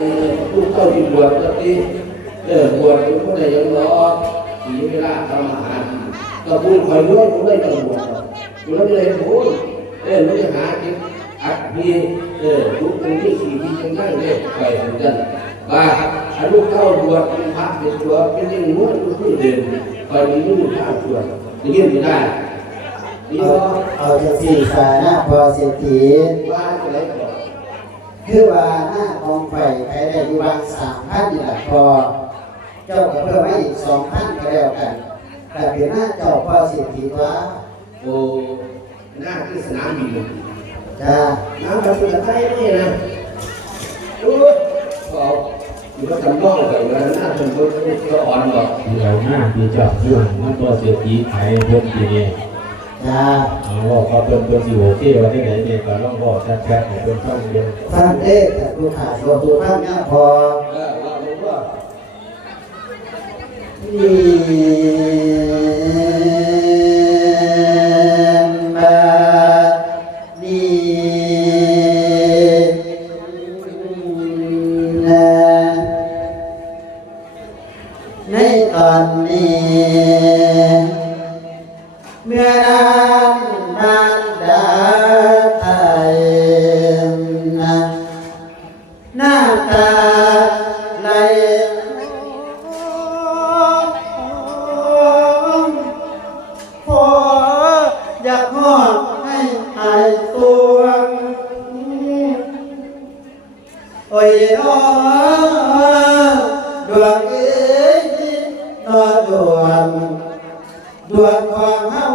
ลูกเต้าที่บวชก็ที่เออบวชเป็นผู้ใดยังรอสีเวลาทำอาหารก็พูดคอยด้วยผมไม่ต้องบวชอยู่แล้วเลยพูดเออไม่ได้หากินอัดมีเออลูกเป็นที่สี่ที่ยังนั่งเล่นไปเหมือนกันว่าอาลูกเข้าบวชเป็นพระเป็นตัวเป็นยังม้วนก็คือเดินคอยมีมือข้าวชวนอย่างนี้ไม่ได้นี่เอาก็เอาจะสี่สาหน้าพอเศรษฐีว่าอะไรก่อน คือว่าหน้าของไฟใครได้อยู่วางสามพันนี่แหละพอ เจ้าก็เพิ่มให้อีกสองพันก็แล้วกัน แต่เป็นหน้าเจ้าพอเศรษฐีว่าโอ้หน้าที่สนามบินจ้าน้ำมันเป็นใจนี่นะโอ้ยก็อยู่ก็จำต้องเลยว่าหน้าเป็นคนก็อ่อนหรอกเดี๋ยวหน้าที่เจ้าเพื่อนมันก็เสียทีไทยเพิ่มทีนี้ จ้าเอาว่าเขาเป็นเป็นสิโอเคว่าที่ไหนเนี่ยก็ต้องบอกแท้ๆของเป็นท่านเดียวท่านเอ๊ะแต่ผู้ขาดตัวท่านเนี่ยพอนี่ ตัวโอ้ยนอดวงเอ้ยนอดวงดวงของเฮา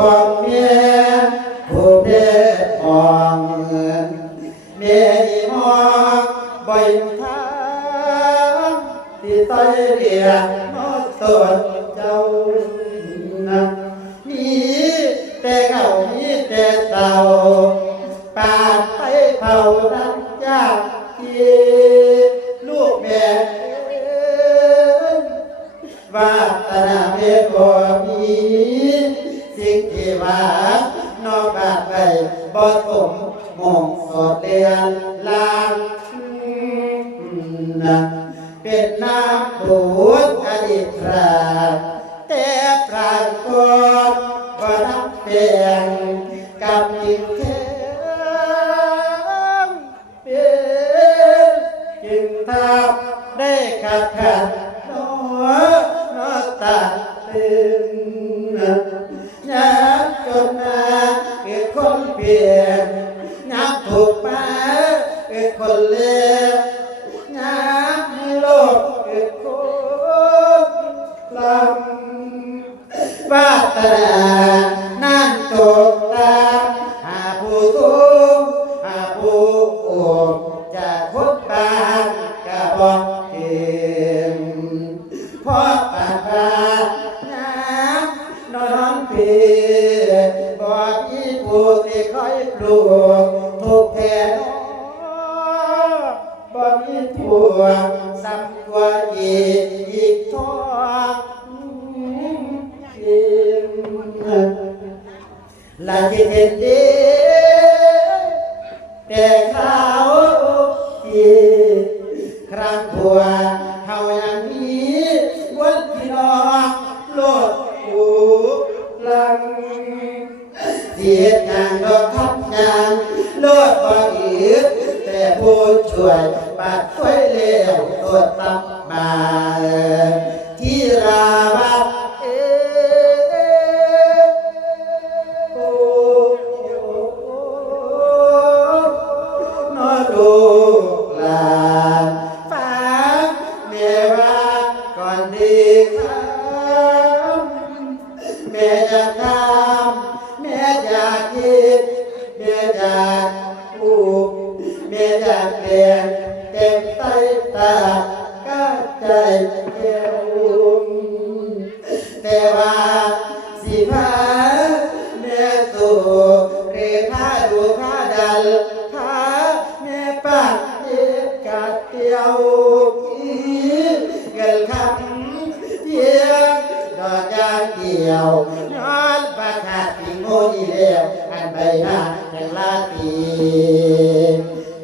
ของเมียผู้เด็มองเมียที่มองบ่อยทางที่ใต้เรียนนอสดเจ้านะมีแต่เก่ามีแต่เต่าปาดไปเผาดังจากที่ลูกแม่เอ้ยวา วานอกบาดไปบ่สมหมองสอดเรียนลางนะเป็นน้ำผูดอดีตระแต่พระก่อนก็นับเปลี่ยนกับจิตเทมเป็นจึงทำได้ขัดขัน เกิดคนเลวยามให้โลกเกิดคนลำวาตนานั่งตกตาหาผู้ทุกหาผู้โอบจะพบปานกะบอกเก็มพราะปานปานน้ำนอนเปียบอกอีผู้ที่คอยปลูกทุกแทน วสัมกว่าอีกอีกทอลาจิตเห็นดีแต่เขาอีครั้งผัวเฮายังมีวันพี่น้องโลดหูลังเสียงานดอกทับงานโลดบ่อีกแต่ผู้ช่วยบาดช่วย เลี้ยวตับมาที่ราวัดเอโอ้นอดูลาฟังเมว่าก่อนดีครับแม่จะทำ นคำเพียงดอกยางเกี่ยวนอนประสาทพิงโมยีเดียวอันใบหน้าแห่งลาตี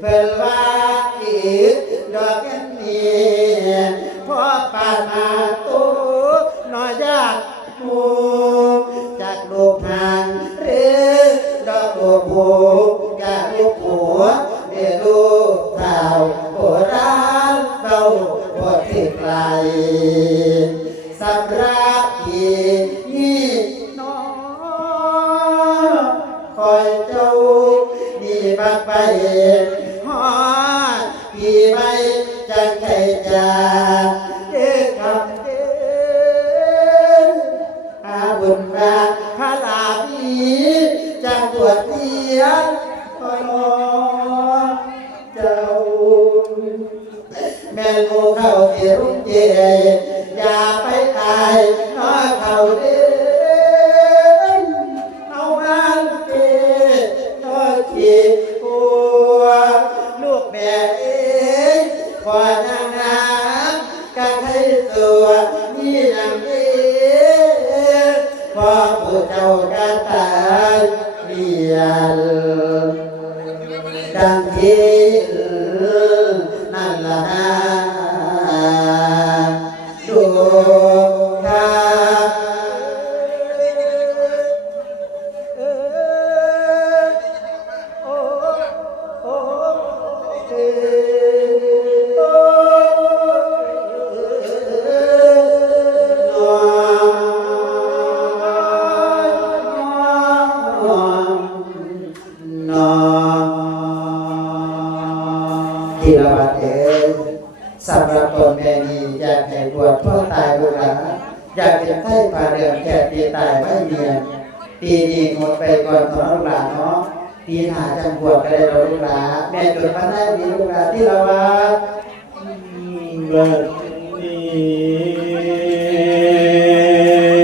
เพิ่นว่าอีดอกกันนี้พอปานมาตุ้ ดพี่ไม่จังใจจาเด็กคำเดินอาบุญมาพระลาพีจังปวดเทียนขอรอเจ้าแม่ลูกเข้าเทรุ่งเจ ที่นั่นละนะดูทาง ที่ละวันเองสำหรับตนแม่นี้อยากให้บวชพ่อตายลูกหลานอยากเป็นไข้ผ่าเดือนแก่ตีตายไม่เมียนปีนี้หมดไปก่อนสอนลูกหลานเนาะปีหาจังบวชก็ได้เราลูกหลานแม่จดพันได้มีลูกหลานที่เราวันเลิศ